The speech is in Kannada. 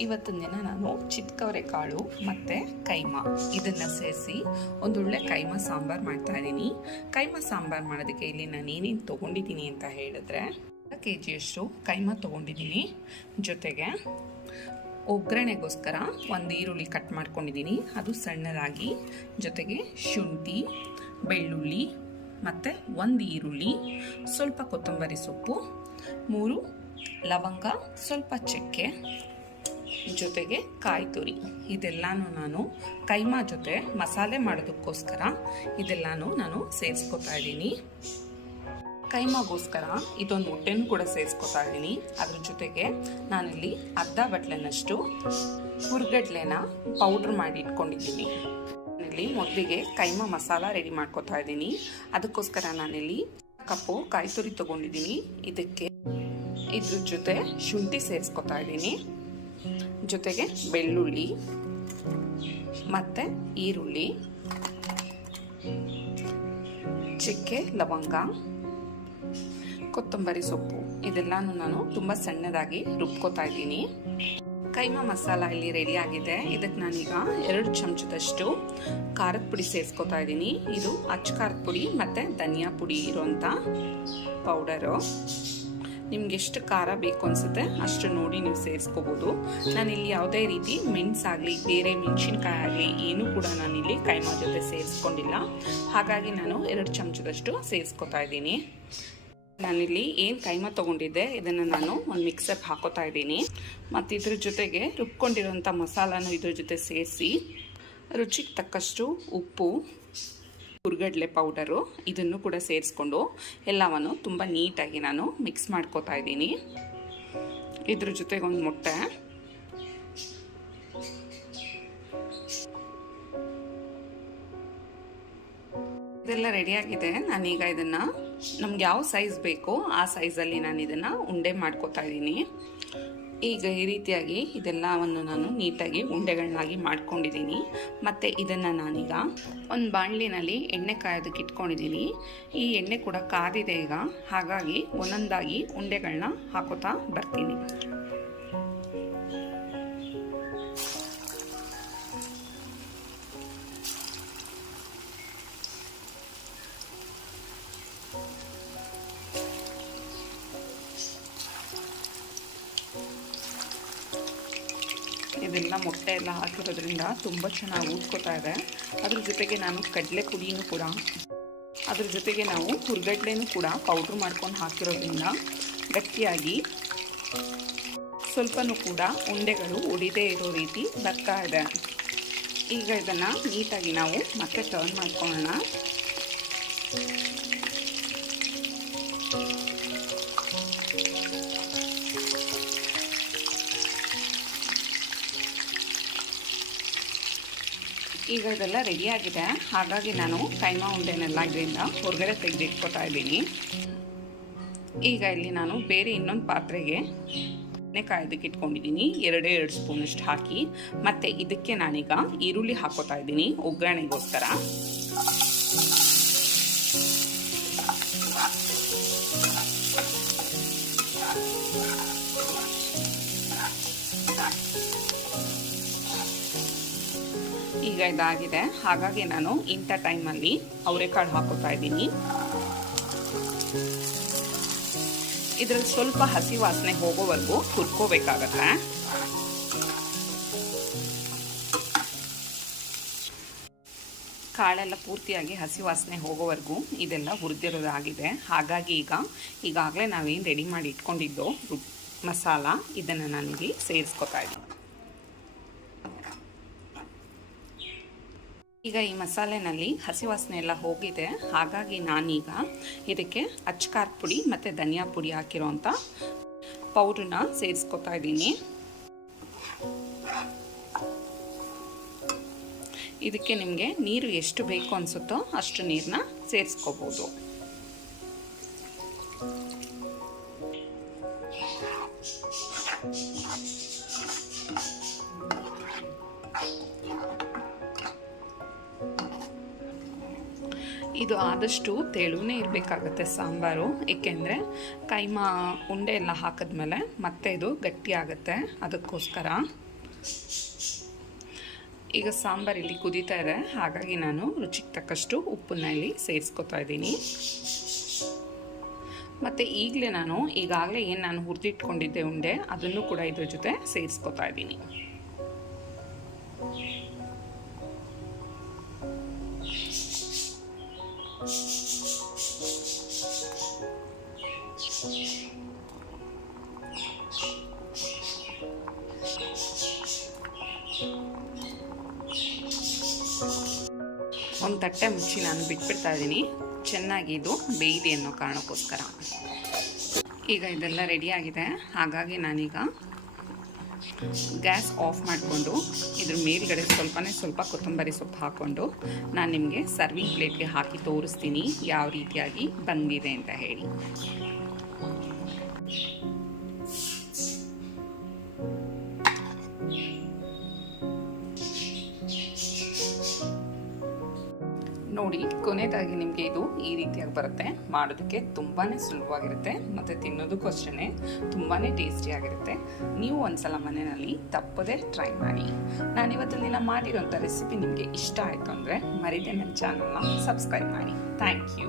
ಇವತ್ತಿನ ದಿನ ನಾನು ಚಿತ್ಕವರೆ ಕಾಳು ಮತ್ತು ಕೈಮಾ. ಇದನ್ನು ಸೇರಿಸಿ ಒಂದೊಳ್ಳೆ ಕೈಮಾ ಸಾಂಬಾರು ಮಾಡ್ತಾ ಇದ್ದೀನಿ. ಕೈಮಾ ಸಾಂಬಾರು ಮಾಡೋದಕ್ಕೆ ಇಲ್ಲಿ ನಾನು ಏನೇನು ತೊಗೊಂಡಿದ್ದೀನಿ ಅಂತ ಹೇಳಿದ್ರೆ ಕೆ ಜಿಯಷ್ಟು ಕೈಮಾ ತೊಗೊಂಡಿದ್ದೀನಿ. ಜೊತೆಗೆ ಒಗ್ಗರಣೆಗೋಸ್ಕರ ಒಂದು ಈರುಳ್ಳಿ ಕಟ್ ಮಾಡ್ಕೊಂಡಿದ್ದೀನಿ. ಅದು ಸಣ್ಣದಾಗಿ. ಜೊತೆಗೆ ಶುಂಠಿ, ಬೆಳ್ಳುಳ್ಳಿ ಮತ್ತು ಒಂದು ಈರುಳ್ಳಿ, ಸ್ವಲ್ಪ ಕೊತ್ತಂಬರಿ ಸೊಪ್ಪು, ಮೂರು ಲವಂಗ, ಸ್ವಲ್ಪ ಚಕ್ಕೆ ಜೊತೆಗೆ ಕಾಯಿ ತುರಿ. ಇದೆಲ್ಲಾನು ನಾನು ಕೈಮಾ ಜೊತೆ ಮಸಾಲೆ ಮಾಡೋದಕ್ಕೋಸ್ಕರ ಇದೆಲ್ಲನೂ ನಾನು ಸೇರಿಸ್ಕೊತಾ ಇದ್ದೀನಿ. ಕೈಮಾಗೋಸ್ಕರ ಇದೊಂದು ಮುಟ್ಟೆನೂ ಕೂಡ ಸೇರಿಸ್ಕೊತಾ ಇದ್ದೀನಿ. ಅದ್ರ ಜೊತೆಗೆ ನಾನಿಲ್ಲಿ ಅರ್ಧ ಬಟ್ಲೆನಷ್ಟು ಹುರ್ಗಡ್ಲೆನ ಪೌಡ್ರ್ ಮಾಡಿ ಇಟ್ಕೊಂಡಿದ್ದೀನಿ. ನಾನಿಲ್ಲಿ ಮೊದಲಿಗೆ ಕೈಮಾ ಮಸಾಲ ರೆಡಿ ಮಾಡ್ಕೊತಾ ಇದ್ದೀನಿ. ಅದಕ್ಕೋಸ್ಕರ ನಾನಿಲ್ಲಿ ಕಪ್ಪು ಕಾಯಿ ತುರಿ ತೊಗೊಂಡಿದ್ದೀನಿ. ಇದಕ್ಕೆ ಇದ್ರ ಜೊತೆ ಶುಂಠಿ ಸೇರಿಸ್ಕೊತಾ ಇದ್ದೀನಿ. ಜೊತೆಗೆ ಬೆಳ್ಳುಳ್ಳಿ, ಮತ್ತು ಈರುಳ್ಳಿ, ಚಕ್ಕೆ, ಲವಂಗ, ಕೊತ್ತಂಬರಿ ಸೊಪ್ಪು. ಇದೆಲ್ಲನೂ ನಾನು ತುಂಬ ಸಣ್ಣದಾಗಿ ರುಬ್ಕೋತಾ ಇದ್ದೀನಿ. ಕೈಮಾ ಮಸಾಲ ಇಲ್ಲಿ ರೆಡಿ ಆಗಿದೆ. ಇದಕ್ಕೆ ನಾನೀಗ ಎರಡು ಚಮಚದಷ್ಟು ಖಾರದ ಪುಡಿ ಸೇರಿಸ್ಕೊತಾ ಇದ್ದೀನಿ. ಇದು ಅಚ್ಚ ಖಾರದ ಪುಡಿ ಮತ್ತು ಧನಿಯಾ ಪುಡಿ ಇರೋಂಥ ಪೌಡರು ನಿಮ್ಗೆ ಎಷ್ಟು ಖಾರ ಬೇಕು ಅನಿಸುತ್ತೆ ಅಷ್ಟು ನೋಡಿ ನೀವು ಸೇರಿಸ್ಕೋಬೋದು. ನಾನಿಲ್ಲಿ ಯಾವುದೇ ರೀತಿ ಮೆಣಸಾಗಲಿ ಬೇರೆ ಮೆಣಸಿನ್ಕಾಯಿ ಆಗಲಿ, ಏನೂ ಕೂಡ ನಾನು ಇಲ್ಲಿ ಕೈಮಾ ಜೊತೆ ಸೇರಿಸ್ಕೊಂಡಿಲ್ಲ. ಹಾಗಾಗಿ ನಾನು ಎರಡು ಚಮಚದಷ್ಟು ಸೇರಿಸ್ಕೊತಾ ಇದ್ದೀನಿ. ನಾನಿಲ್ಲಿ ಏನು ಕೈಮಾ ತೊಗೊಂಡಿದ್ದೆ, ಇದನ್ನು ನಾನು ಒಂದು ಮಿಕ್ಸರ್ಗೆ ಹಾಕೋತಾ ಇದ್ದೀನಿ. ಮತ್ತು ಇದ್ರ ಜೊತೆಗೆ ರುಬ್ಕೊಂಡಿರೋಂಥ ಮಸಾಲಾನು ಇದ್ರ ಜೊತೆ ಸೇರಿಸಿ, ರುಚಿಗೆ ತಕ್ಕಷ್ಟು ಉಪ್ಪು ಹುರ್ಗಡ್ಲೆ ಪೌಡರು ಇದನ್ನು ಕೂಡ ಸೇರಿಸ್ಕೊಂಡು ಎಲ್ಲವನ್ನು ತುಂಬ ನೀಟಾಗಿ ನಾನು ಮಿಕ್ಸ್ ಮಾಡ್ಕೋತಾ ಇದ್ದೀನಿ. ಇದ್ರ ಜೊತೆಗೆ ಒಂದು ಮೊಟ್ಟೆ. ಇದೆಲ್ಲ ರೆಡಿಯಾಗಿದೆ ನಾನೀಗ ಇದನ್ನು ನಮ್ಗೆ ಯಾವ ಸೈಜ್ ಬೇಕೋ ಆ ಸೈಜಲ್ಲಿ ನಾನು ಇದನ್ನು ಉಂಡೆ ಮಾಡ್ಕೋತಾ ಇದ್ದೀನಿ. ಈಗ ಈ ರೀತಿಯಾಗಿ ಇದೆಲ್ಲವನ್ನು ನಾನು ನೀಟಾಗಿ ಉಂಡೆಗಳನ್ನಾಗಿ ಮಾಡ್ಕೊಂಡಿದ್ದೀನಿ. ಮತ್ತು ಇದನ್ನು ನಾನೀಗ ಒಂದು ಬಾಣಲಿನಲ್ಲಿ ಎಣ್ಣೆ ಕಾಯೋದಕ್ಕೆ ಇಟ್ಕೊಂಡಿದ್ದೀನಿ. ಈ ಎಣ್ಣೆ ಕೂಡ ಕಾದಿದೆ ಈಗ. ಹಾಗಾಗಿ ಒಂದೊಂದಾಗಿ ಉಂಡೆಗಳನ್ನ ಹಾಕೋತಾ ಬರ್ತೀನಿ. ಇದೆಲ್ಲ ಮೊಟ್ಟೆ ಎಲ್ಲ ಹಾಕಿರೋದ್ರಿಂದ ತುಂಬ ಚೆನ್ನಾಗಿ ಊದ್ಕೋತಾ ಇದೆ. ಅದ್ರ ಜೊತೆಗೆ ನಾನು ಕಡಲೆ ಪುಡಿನೂ ಕೂಡ, ಅದ್ರ ಜೊತೆಗೆ ನಾವು ಹುರ್ಗಡ್ಲೆನೂ ಕೂಡ ಪೌಡ್ರ್ ಮಾಡ್ಕೊಂಡು ಹಾಕಿರೋದ್ರಿಂದ ಗಟ್ಟಿಯಾಗಿ ಸ್ವಲ್ಪನೂ ಕೂಡ ಉಂಡೆಗಳು ಉಡಿದೇ ಇರೋ ರೀತಿ ಬರ್ತಾ ಇದೆ. ಈಗ ಇದನ್ನು ನೀಟಾಗಿ ನಾವು ಮತ್ತೆ ಟರ್ನ್ ಮಾಡ್ಕೊಳ್ಳೋಣ. ಈಗ ಇದೆಲ್ಲ ರೆಡಿಯಾಗಿದೆ ಹಾಗಾಗಿ ನಾನು ಕೈಮಾ ಉಂಡೆನೆಲ್ಲ ಇದರಿಂದ ಹೊರಗಡೆ ತೆಗೆದಿಟ್ಕೊತಾ ಇದ್ದೀನಿ. ಈಗ ಇಲ್ಲಿ ನಾನು ಬೇರೆ ಇನ್ನೊಂದು ಪಾತ್ರೆಗೆ ಕಾಯೋದಕ್ಕೆ ಇಟ್ಕೊಂಡಿದ್ದೀನಿ. ಎರಡೇ ಎರಡು ಸ್ಪೂನಷ್ಟು ಹಾಕಿ. ಮತ್ತು ಇದಕ್ಕೆ ನಾನೀಗ ಈರುಳ್ಳಿ ಹಾಕೋತಾ ಇದ್ದೀನಿ ಒಗ್ಗರಣೆಗೋಸ್ಕರ. ಈಗ ಇದಾಗಿದೆ. ಹಾಗಾಗಿ ನಾನು ಇಂಥ ಟೈಮಲ್ಲಿ ಅವರೆಕಾಳು ಹಾಕೋತಾ ಇದ್ದೀನಿ. ಇದ್ರಲ್ಲಿ ಸ್ವಲ್ಪ ಹಸಿ ವಾಸನೆ ಹೋಗೋವರೆಗೂ ಹುರ್ಕೋಬೇಕಾಗತ್ತೆ. ಕಾಳೆಲ್ಲ ಪೂರ್ತಿಯಾಗಿ ಹಸಿ ವಾಸನೆ ಹೋಗೋವರೆಗೂ ಇದೆಲ್ಲ ಹುರಿದಿರೋದಾಗಿದೆ. ಹಾಗಾಗಿ ಈಗ, ಈಗಾಗಲೇ ನಾವೇನು ರೆಡಿ ಮಾಡಿ ಇಟ್ಕೊಂಡಿದ್ದೋ ಮಸಾಲ ಇದನ್ನು ನಾನಿಲ್ಲಿ ಸೇರಿಸ್ಕೊತಾ ಇದ್ದೀನಿ. ಈಗ ಈ ಮಸಾಲೆನಲ್ಲಿ ಹಸಿ ವಾಸನೆ ಎಲ್ಲ ಹೋಗಿದೆ. ಹಾಗಾಗಿ ನಾನೀಗ ಇದಕ್ಕೆ ಅಚ್ಕಾರ್ ಪುಡಿ ಮತ್ತು ಧನಿಯಾ ಪುಡಿ ಹಾಕಿರೋಂಥ ಪೌಡ್ರನ್ನ ಸೇರಿಸ್ಕೊತಾ ಇದ್ದೀನಿ. ಇದಕ್ಕೆ ನಿಮಗೆ ನೀರು ಎಷ್ಟು ಬೇಕು ಅನಿಸುತ್ತೋ ಅಷ್ಟು ನೀರನ್ನ ಸೇರಿಸ್ಕೋಬೋದು. ಇದು ಆದಷ್ಟು ತೆಳುವೇ ಇರಬೇಕಾಗತ್ತೆ ಸಾಂಬಾರು. ಏಕೆಂದರೆ ಕೈಮಾ ಉಂಡೆ ಎಲ್ಲ ಹಾಕಿದ್ಮೇಲೆ ಮತ್ತೆ ಇದು ಗಟ್ಟಿ ಆಗುತ್ತೆ ಅದಕ್ಕೋಸ್ಕರ. ಈಗ ಸಾಂಬಾರು ಇಲ್ಲಿ ಕುದೀತಾ ಇದೆ. ಹಾಗಾಗಿ ನಾನು ರುಚಿಗೆ ತಕ್ಕಷ್ಟು ಉಪ್ಪನ್ನ ಇಲ್ಲಿ ಸೇರಿಸ್ಕೊತಾ ಇದ್ದೀನಿ. ಮತ್ತು ಈಗಲೇ ನಾನು ಈಗಾಗಲೇ ಏನು ನಾನು ಹುರಿದಿಟ್ಕೊಂಡಿದ್ದೆ ಉಂಡೆ, ಅದನ್ನು ಕೂಡ ಇದ್ರ ಜೊತೆ ಸೇರಿಸ್ಕೊತಾ ಇದ್ದೀನಿ. ಒಂದು ತಟ್ಟೆ ಮುಚ್ಚಿ ನಾನು ಬಿಟ್ಬಿಡ್ತಾ ಇದ್ದೀನಿ. ಚೆನ್ನಾಗಿ ಇದು ಬೇಯಿದೆ ಅನ್ನೋ ಕಾರಣಕ್ಕೋಸ್ಕರ. ಈಗ ಇದೆಲ್ಲ ರೆಡಿಯಾಗಿದೆ ಹಾಗಾಗಿ ನಾನೀಗ ಗ್ಯಾಸ್ ಆಫ್ ಮಾಡಿಕೊಂಡು ಇದ್ರ ಮೇಲ್ಗಡೆ ಸ್ವಲ್ಪನೇ ಸ್ವಲ್ಪ ಕೊತ್ತಂಬರಿ ಸೊಪ್ಪು ಹಾಕ್ಕೊಂಡು ನಾನು ನಿಮಗೆ ಸರ್ವಿಂಗ್ ಪ್ಲೇಟ್ಗೆ ಹಾಕಿ ತೋರಿಸ್ತೀನಿ, ಯಾವ ರೀತಿಯಾಗಿ ಬಂದಿದೆ ಅಂತ ಹೇಳಿ. ಕೊನೆಯದಾಗಿ ನಿಮಗೆ ಇದು ಈ ರೀತಿಯಾಗಿ ಬರುತ್ತೆ. ಮಾಡೋದಕ್ಕೆ ತುಂಬಾ ಸುಲಭವಾಗಿರುತ್ತೆ. ಮತ್ತು ತಿನ್ನೋದಕ್ಕೂ ಅಷ್ಟೇ ತುಂಬಾ ಟೇಸ್ಟಿಯಾಗಿರುತ್ತೆ ನೀವು ಒಂದ್ಸಲ ಮನೆಯಲ್ಲಿ ತಪ್ಪದೇ ಟ್ರೈ ಮಾಡಿ. ನಾನಿವತ್ತು ದಿನ ಮಾಡಿರೋಂಥ ರೆಸಿಪಿ ನಿಮಗೆ ಇಷ್ಟ ಆಯಿತು ಅಂದರೆ ಮರೀದೆ ನನ್ನ ಚಾನಲ್ನ ಸಬ್ಸ್ಕ್ರೈಬ್ ಮಾಡಿ. Thank you